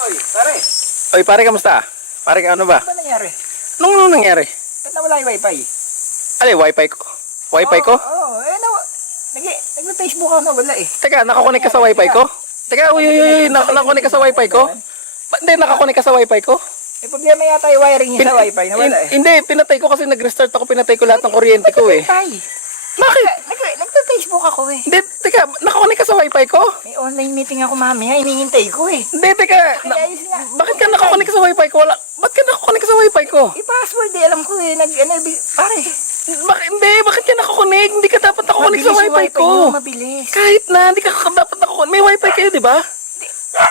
Hoy, pare. Oy, pare, kamusta? Pare, ano ba? Ano ba nangyari? Ano nangyari? Ba't nawala yung wifi? Alay, wifi ko. Wifi ko? Oo, nag-Facebook ako nawala eh. Teka, nakakonek ka sa wifi ko? Teka, uy, nakakonek ka sa wifi ko? Hindi, nakakonek ka sa wifi ko? May problema yata yung wiring niya sa wifi, nawala eh. Hindi, pinatay ko kasi nag-restart ako, pinatay ko lahat ng kuryente ko eh. Bakit? Nagpa-Facebook ako eh. Hindi, teka, nakakonek ka sa wifi ko? May online meeting ako mamaya, hinihintay ko eh. Hindi, teka, Ayos nga. bakit ka nakakonek sa wifi ko? Ba't ka nakakonek sa wifi ko? I-password eh, alam ko eh. Pare. Bakit ka nakakonek? Hindi ka dapat nakakonek sa wifi ko. Mabilis. Kahit na, hindi ka dapat nakakonek. May wifi kayo, di ba?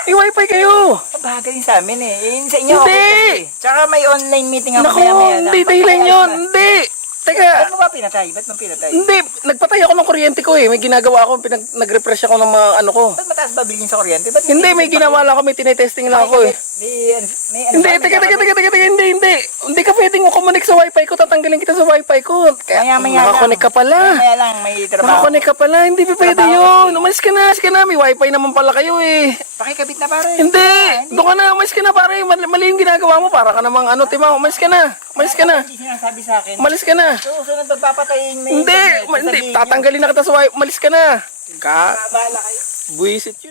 May wifi kayo. Bagal yun sa amin eh. Yun sa inyo. Hindi. Okay. Tsaka may online meeting ako Naku, mamaya. hindi dahilan yun. Hindi. Teka. Ba't mo ba pinatay? Hindi, nagpatay ako ng kuryente ko eh. May ginagawa ako, nag-refresh ako ng mga ano ko. Ba't mataas ba bilhin sa kuryente? Ba't Hindi, may ginawa lang ako, may tinetesting lang ako eh. Hindi, teka, hindi ka pwedeng kumonek sa wifi ko, tatanggalin kita sa wifi ko. Maya-maya nakakonek ka pala. Maya lang, may trabaho. Nakakonek ka pala, hindi pa pwede yun. Umalis ka na, may wifi naman pala kayo eh. Pakikabit na pare. Hindi, doon ka na, umalis ka na pare, mali yung ginagawa mo, para ka namang ano, Tima, umalis ka na. Hindi sinasabi sa akin. Umalis ka na. Susunod magpapatayin may Hindi, tatanggalin na kita sa wifi, umalis ka na. Bahala kayo. Buisit yun.